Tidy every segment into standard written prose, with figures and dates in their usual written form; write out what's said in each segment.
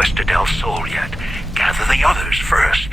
Cuesta del Sol yet. Gather the others first.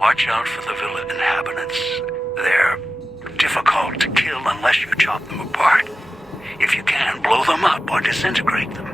Watch out for the villa inhabitants. They're difficult to kill unless you chop them apart. If you can, blow them up or disintegrate them.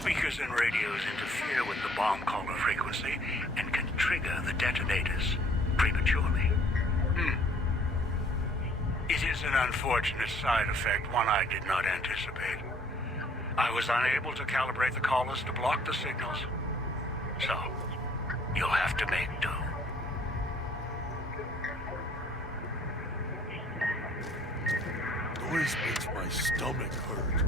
Speakers and radios interfere with the bomb caller frequency and can trigger the detonators prematurely. It is an unfortunate side effect, one I did not anticipate. I was unable to calibrate the callers to block the signals, so you'll have to make do. Noise makes my stomach hurt.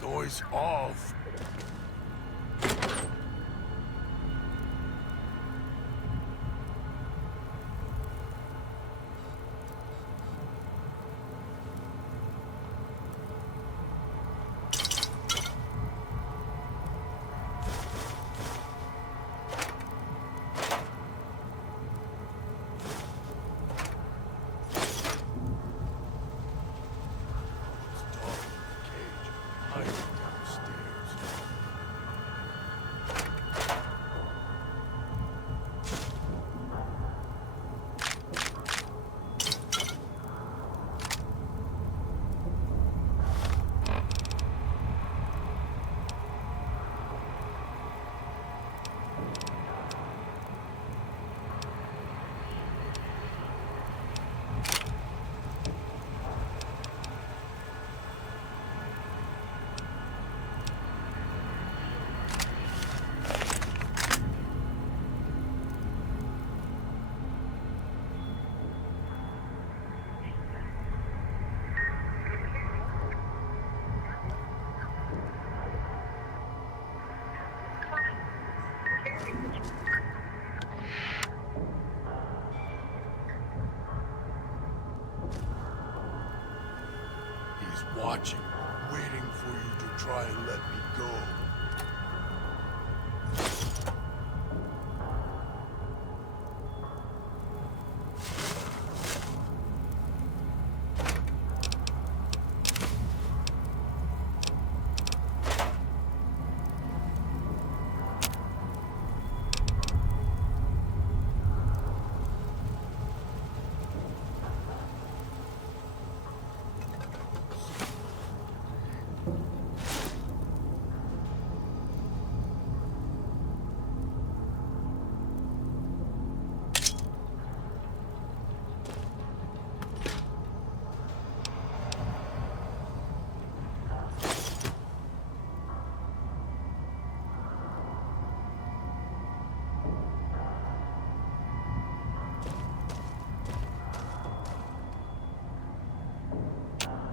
the noise off. Watching, waiting for you to try and let me go.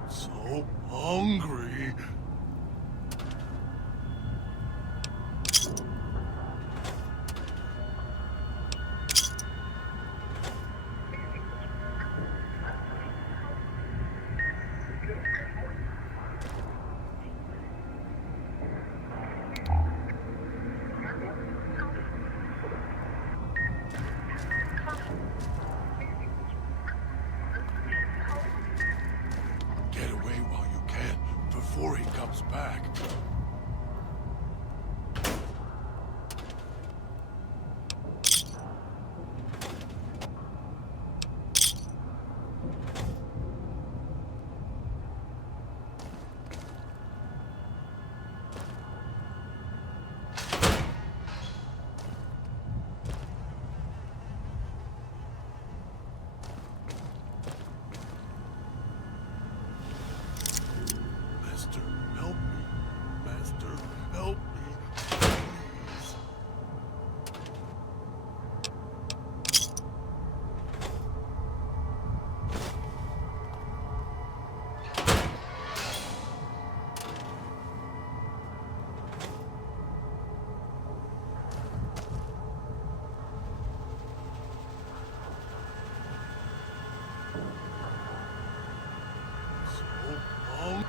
So hungry. Get away while you can before he comes back. Master, help me. Master, help me. Please. So hungry.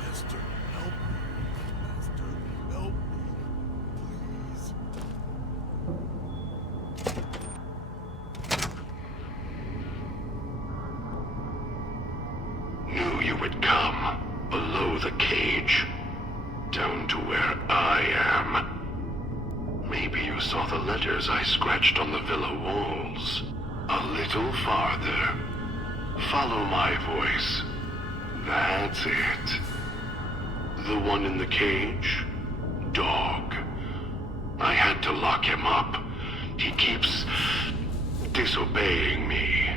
Master, help me. Master, help me. Please. Knew you would come. Below the cage. Down to where I am. Maybe you saw the letters I scratched on the villa walls. A little farther. Follow my voice. That's it. The one in the cage? Dog. I had to lock him up. He keeps disobeying me.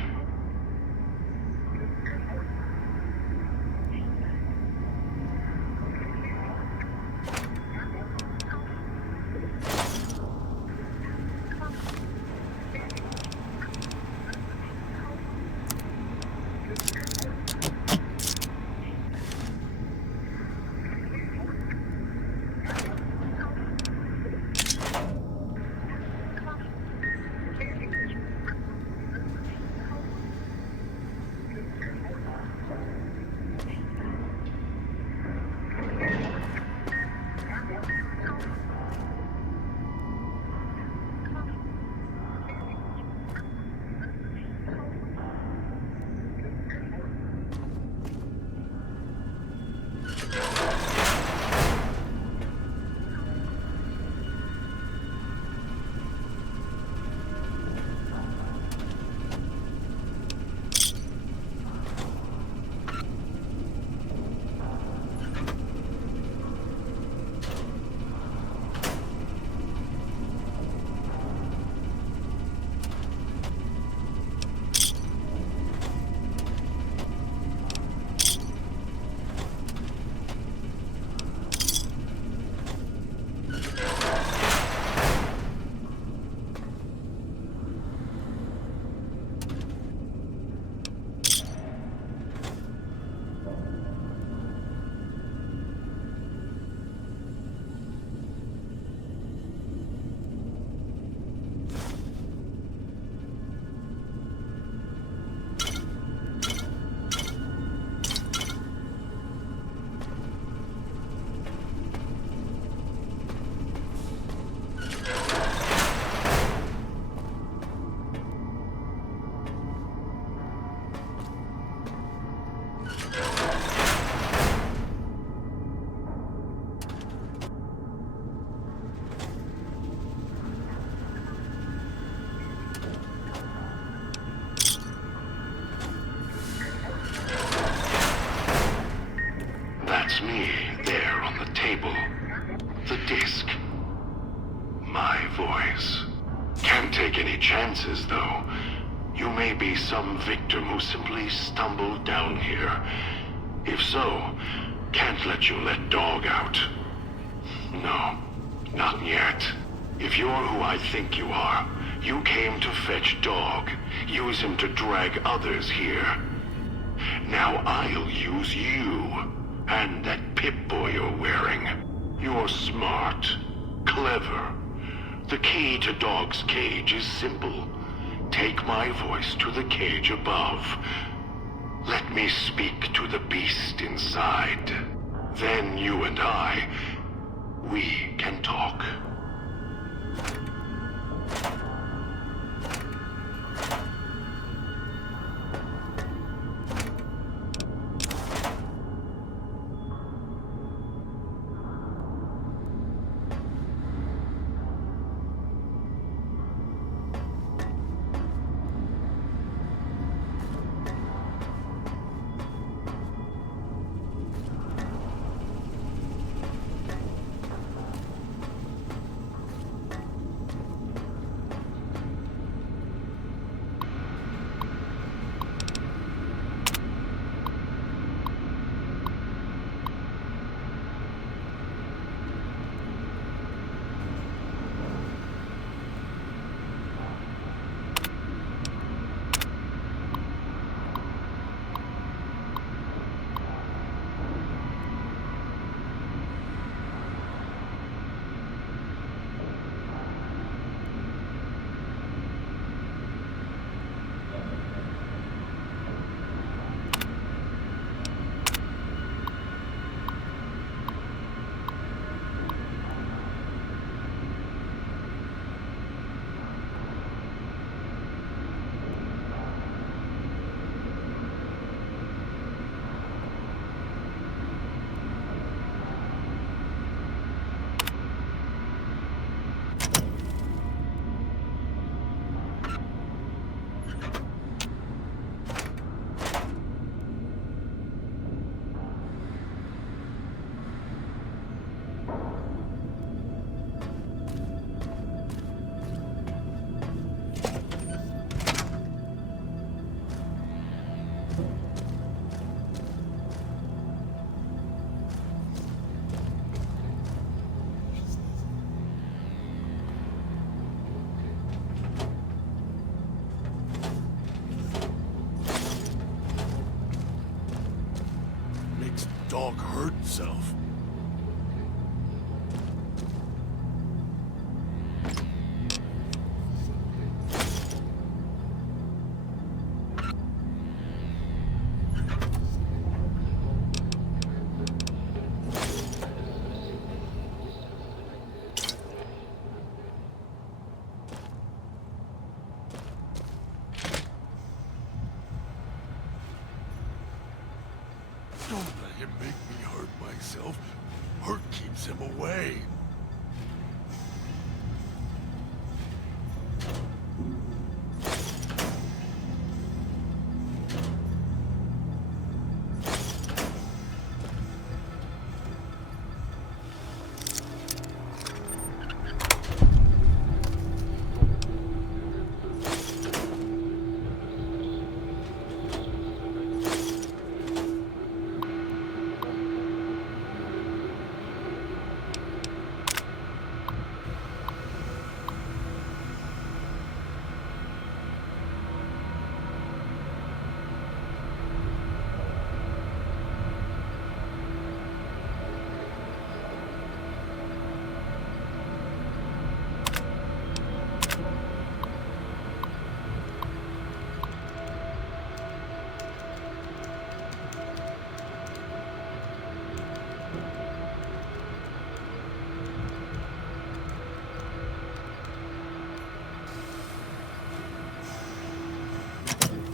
That's me, there on the table. The disc. My voice. Can't take any chances, though. You may be some victim who simply stumbled down here. If so, can't let you let Dog out. No, not yet. If you're who I think you are, you came to fetch Dog, use him to drag others here. Now I'll use you, and that Pip-Boy you're wearing. You're smart, clever. The key to Dog's cage is simple. Take my voice to the cage above. Let me speak to the beast inside. Then you and I, we can talk. Dog hurt himself. Don't let him make me hurt myself. Hurt keeps him away.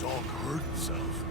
Dog hurt himself.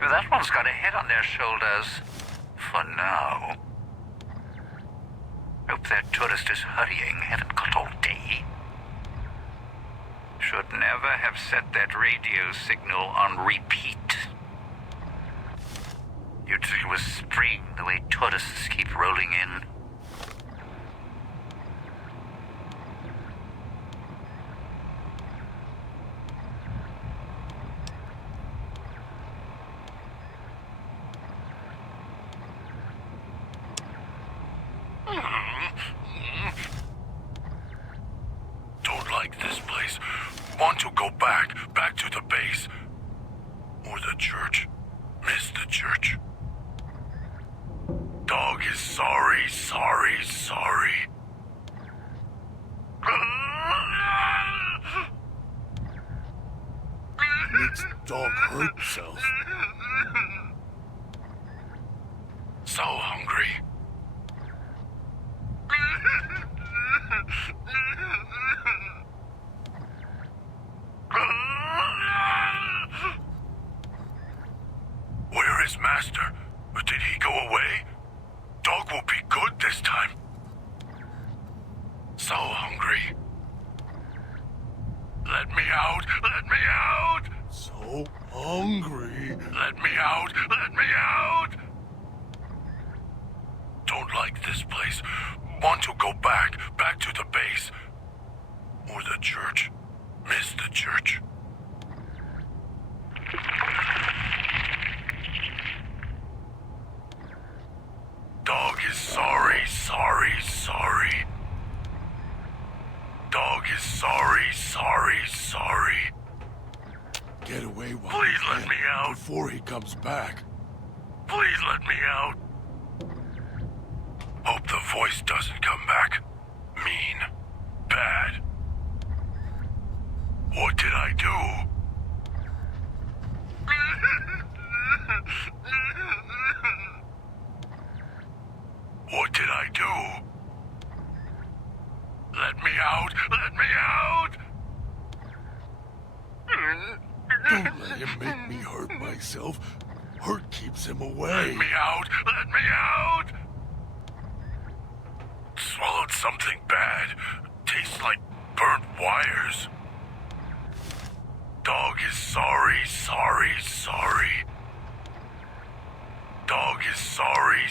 That one's got a head on their shoulders. For now. Hope that tourist is hurrying. Haven't got all day. Should never have set that radio signal on repeat. You'd think it was spring, the way tourists keep rolling in. Don't like this place. Want to go back to the base. Or the church. Miss the church. Dog is sorry. Next dog hurt himself. So hungry. Where is Master? Did he go away? Dog will be good this time. So hungry. Let me out! Let me out! So hungry. Let me out! Let me out! Don't like this place. Want to go back to the base. Or the church. Miss the church. Dog is sorry. Dog is sorry. Get away while please let me out before he comes back. Please let me out. Hope the voice doesn't come back. Mean. Bad. What did I do? What did I do? Let me out! Let me out! Don't let him make me hurt myself. Hurt keeps him away. Let me out! Let me out! Swallowed something bad. Tastes like burnt wires. Dog is sorry. Dog is sorry.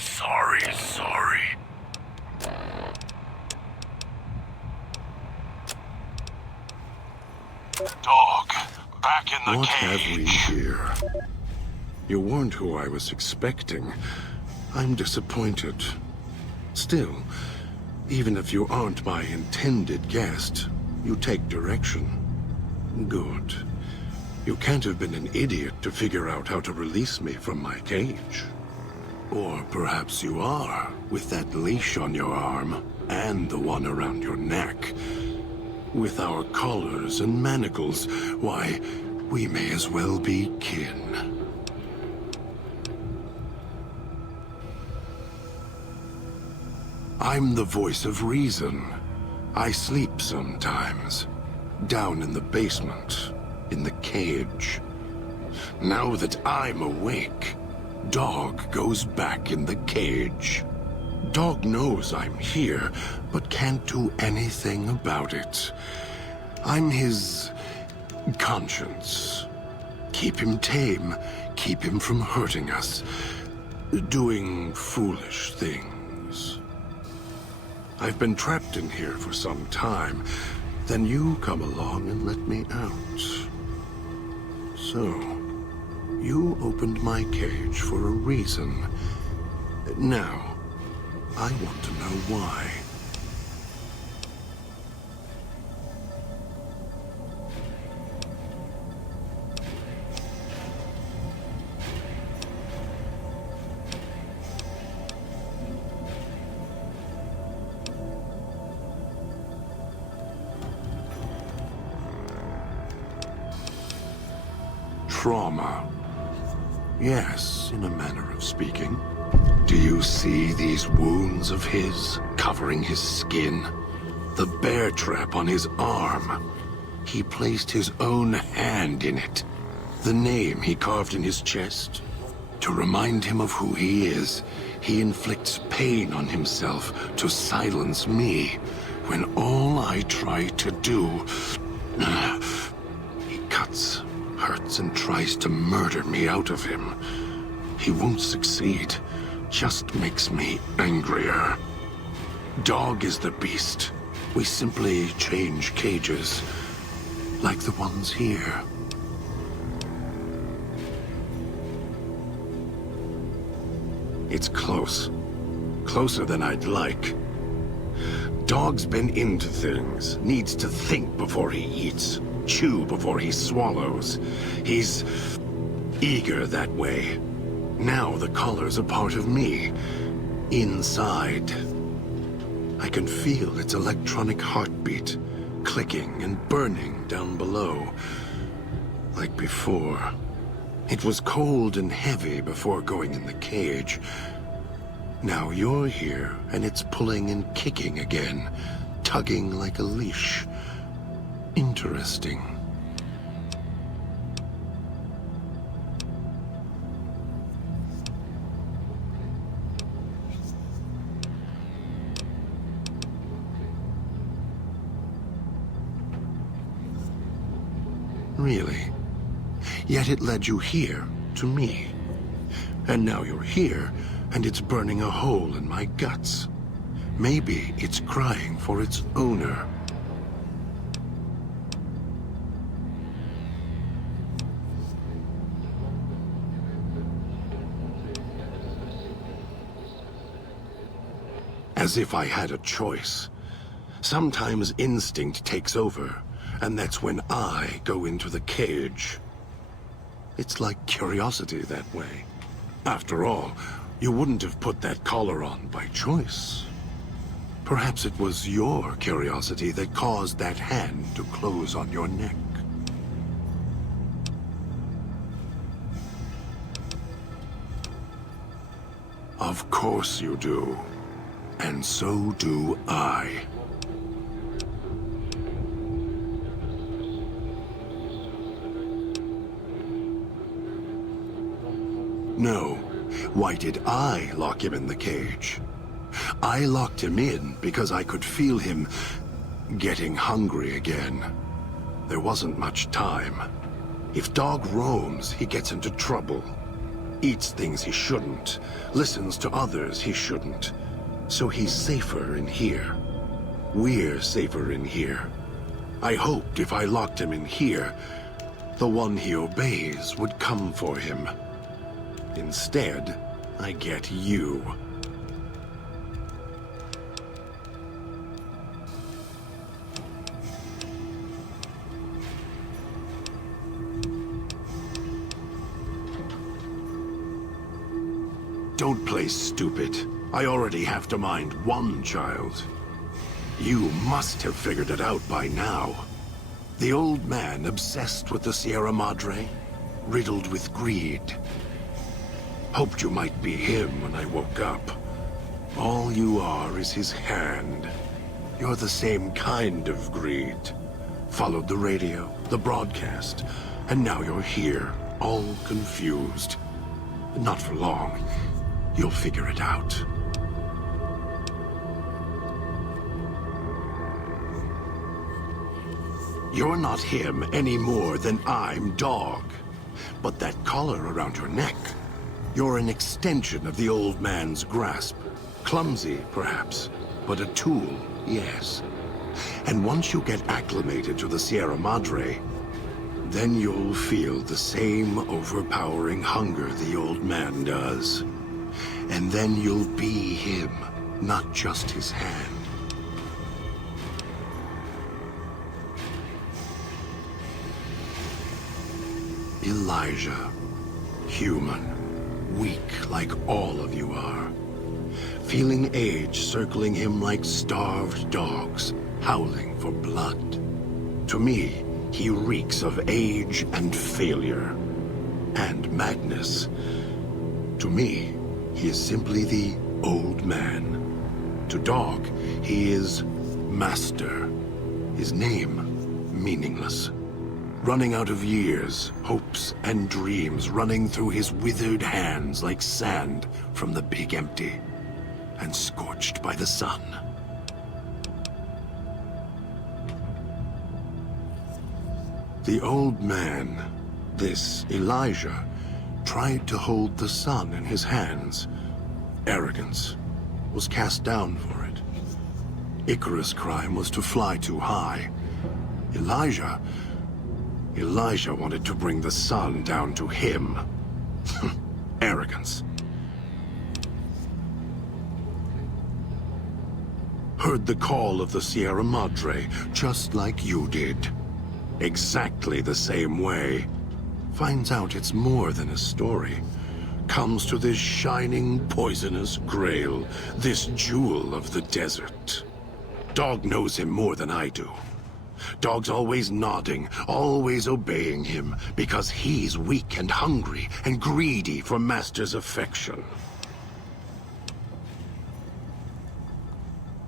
Dog, back in the What cage. have we here? You weren't who I was expecting. I'm disappointed. Still, even if you aren't my intended guest, you take direction. Good. You can't have been an idiot to figure out how to release me from my cage. Or perhaps you are, with that leash on your arm, and the one around your neck. With our collars and manacles, why, we may as well be kin. I'm the voice of reason. I sleep sometimes. Down in the basement, in the cage. Now that I'm awake, Dog goes back in the cage. Dog knows I'm here, but can't do anything about it. I'm his conscience. Keep him tame, keep him from hurting us, doing foolish things. I've been trapped in here for some time. Then you come along and let me out. So, you opened my cage for a reason. Now, I want to know why. Trauma. Yes, in a manner of speaking. Do you see these wounds of his, covering his skin? The bear trap on his arm. He placed his own hand in it. The name he carved in his chest. To remind him of who he is, he inflicts pain on himself to silence me, when all I try to do... He cuts, hurts, and tries to murder me out of him. He won't succeed. Just makes me angrier. Dog is the beast. We simply change cages, like the ones here. It's close. Closer than I'd like. Dog's been into things, needs to think before he eats, chew before he swallows. He's eager that way. Now the collar's a part of me. Inside. I can feel its electronic heartbeat, clicking and burning down below. Like before, It was cold and heavy before going in the cage. Now you're here, and it's pulling and kicking again, tugging like a leash. Interesting. Really? Yet it led you here, to me. And now you're here, and it's burning a hole in my guts. Maybe it's crying for its owner. As if I had a choice. Sometimes instinct takes over, and that's when I go into the cage. It's like curiosity that way. After all, you wouldn't have put that collar on by choice. Perhaps it was your curiosity that caused that hand to close on your neck. Of course you do. And so do I. No. Why did I lock him in the cage? I locked him in because I could feel him getting hungry again. There wasn't much time. If Dog roams, he gets into trouble. Eats things he shouldn't. Listens to others he shouldn't. So he's safer in here. We're safer in here. I hoped if I locked him in here, the one he obeys would come for him. Instead, I get you. Don't play stupid. I already have to mind one child. You must have figured it out by now. The old man obsessed with the Sierra Madre, riddled with greed. Hoped you might be him when I woke up. All you are is his hand. You're the same kind of greed. Followed the radio, the broadcast, and now you're here, all confused. Not for long. You'll figure it out. You're not him any more than I'm Dog. But that collar around your neck, you're an extension of the old man's grasp. Clumsy, perhaps, but a tool, yes. And once you get acclimated to the Sierra Madre, then you'll feel the same overpowering hunger the old man does. And then you'll be him, not just his hand. Elijah. Human. Weak like all of you are. Feeling age circling him like starved dogs, howling for blood. To me, he reeks of age and failure. And madness. To me, he is simply the old man. To Dog, he is Master. His name, meaningless. Running out of years, hopes and dreams running through his withered hands like sand from the big empty, and scorched by the sun. The old man, this Elijah, tried to hold the sun in his hands. Arrogance. Was cast down for it. Icarus' crime was to fly too high. Elijah wanted to bring the sun down to him. Arrogance. Heard the call of the Sierra Madre, just like you did. Exactly the same way. Finds out it's more than a story. Comes to this shining, poisonous grail, this jewel of the desert. Dog knows him more than I do. Dog's always nodding, always obeying him, because he's weak and hungry and greedy for Master's affection.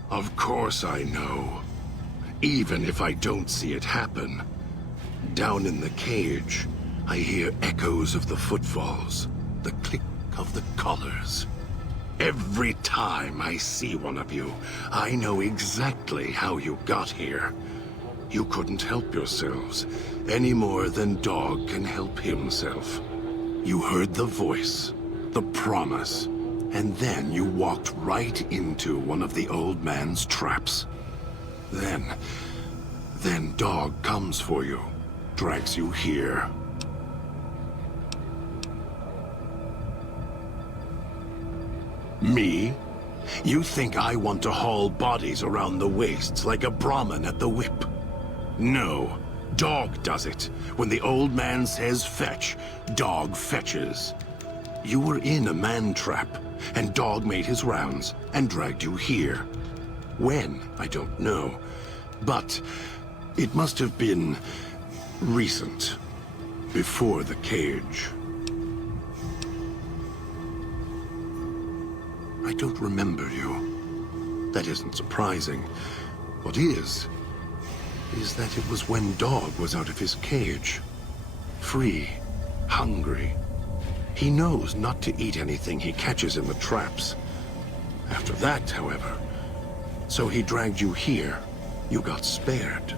Of course I know. Even if I don't see it happen. Down in the cage, I hear echoes of the footfalls, the click of the collars. Every time I see one of you, I know exactly how you got here. You couldn't help yourselves, any more than Dog can help himself. You heard the voice, the promise, and then you walked right into one of the old man's traps. Then Dog comes for you, drags you here. Me? You think I want to haul bodies around the wastes like a Brahmin at the whip? No, Dog does it. When the old man says fetch, Dog fetches. You were in a man trap, and Dog made his rounds and dragged you here. When, I don't know. But it must have been recent, before the cage. I don't remember you. That isn't surprising. What is that it was when Dog was out of his cage. Free, hungry. He knows not to eat anything he catches in the traps. After that, however, so he dragged you here. You got spared.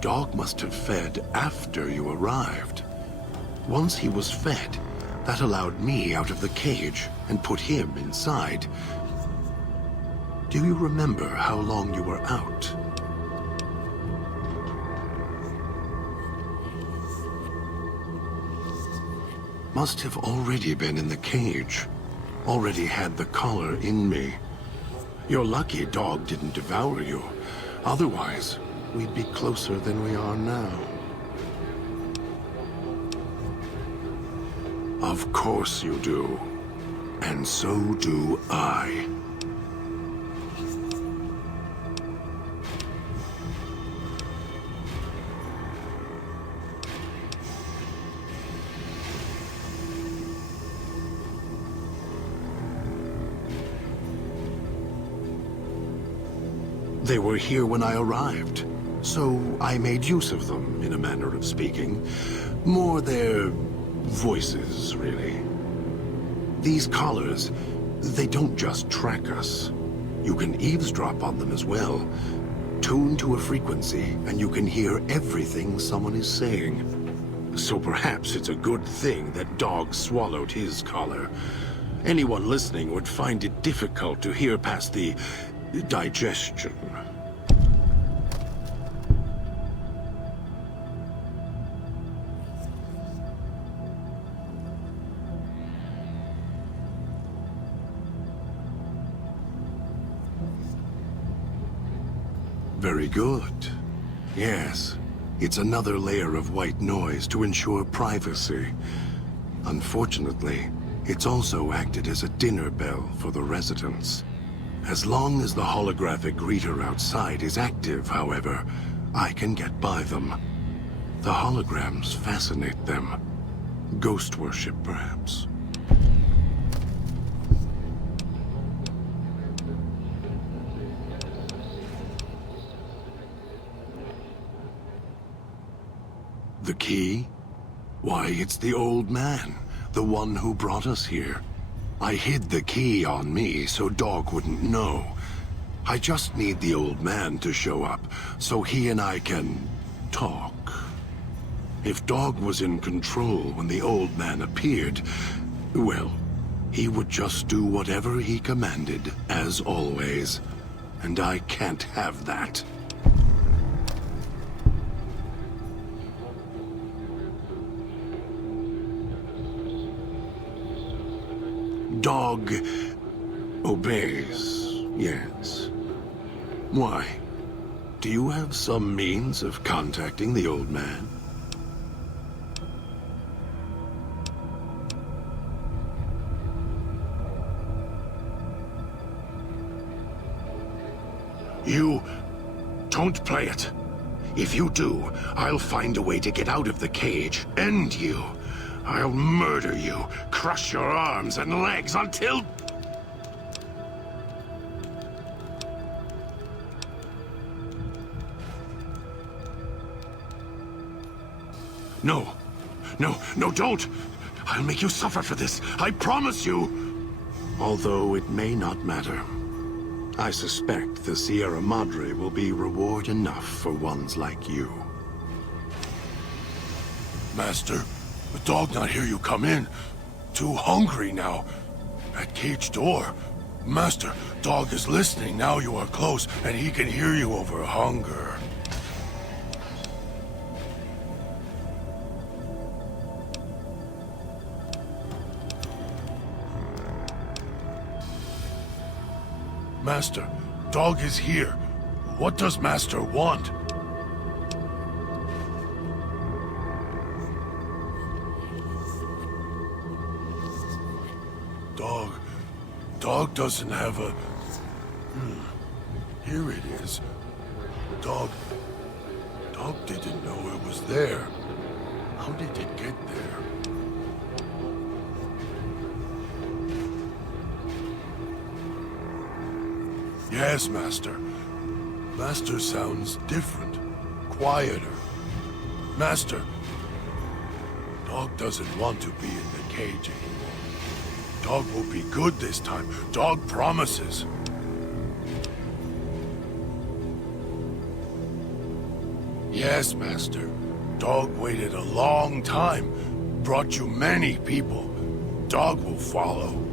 Dog must have fed after you arrived. Once he was fed, that allowed me out of the cage and put him inside. Do you remember how long you were out? Must have already been in the cage. Already had the collar in me. You're lucky Dog didn't devour you. Otherwise, we'd be closer than we are now. Of course you do. And so do I. They were here when I arrived, so I made use of them, in a manner of speaking. More their voices, really. These collars, they don't just track us. You can eavesdrop on them as well. Tune to a frequency, and you can hear everything someone is saying. So perhaps it's a good thing that Dog swallowed his collar. Anyone listening would find it difficult to hear past the digestion. Very good. Yes, it's another layer of white noise to ensure privacy. Unfortunately, it's also acted as a dinner bell for the residents. As long as the holographic greeter outside is active, however, I can get by them. The holograms fascinate them. Ghost worship, perhaps. The key? Why, it's the old man, the one who brought us here. I hid the key on me so Dog wouldn't know. I just need the old man to show up, so he and I can talk. If Dog was in control when the old man appeared, well, he would just do whatever he commanded, as always. And I can't have that. Dog obeys, yes. Why? Do you have some means of contacting the old man? You don't play it. If you do, I'll find a way to get out of the cage, end you. I'll murder you, crush your arms and legs until... No. No, don't! I'll make you suffer for this, I promise you! Although it may not matter. I suspect the Sierra Madre will be reward enough for ones like you. Master, the dog not hear you come in. Too hungry now. At cage door. Master, dog is listening now you are close, and he can hear you over hunger. Master, dog is here. What does Master want? Dog doesn't have a... Here it is. Dog didn't know it was there. How did it get there? Yes, Master. Master sounds different, quieter. Master, dog doesn't want to be in the cage anymore. Dog will be good this time. Dog promises. Yes, Master. Dog waited a long time. Brought you many people. Dog will follow.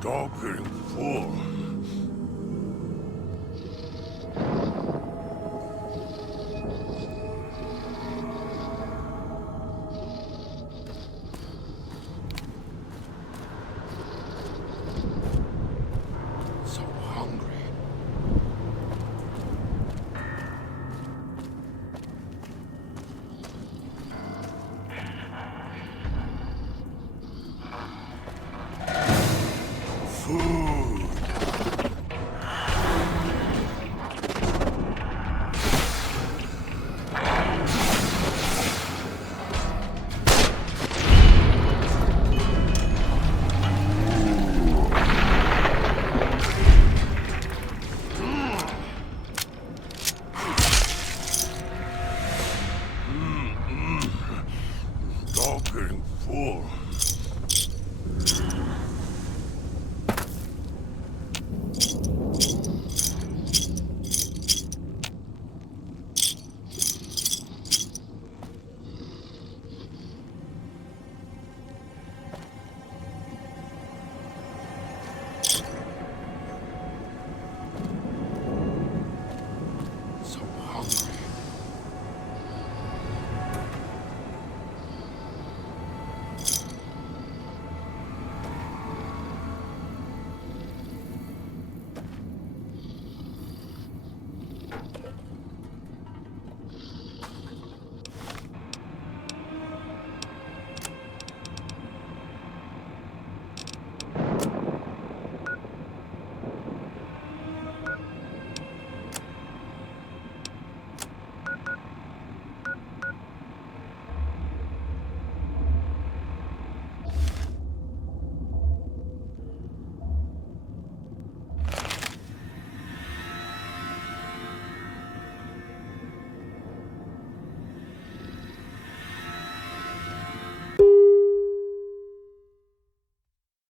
Dog getting full. So hungry. Food. Dog getting full.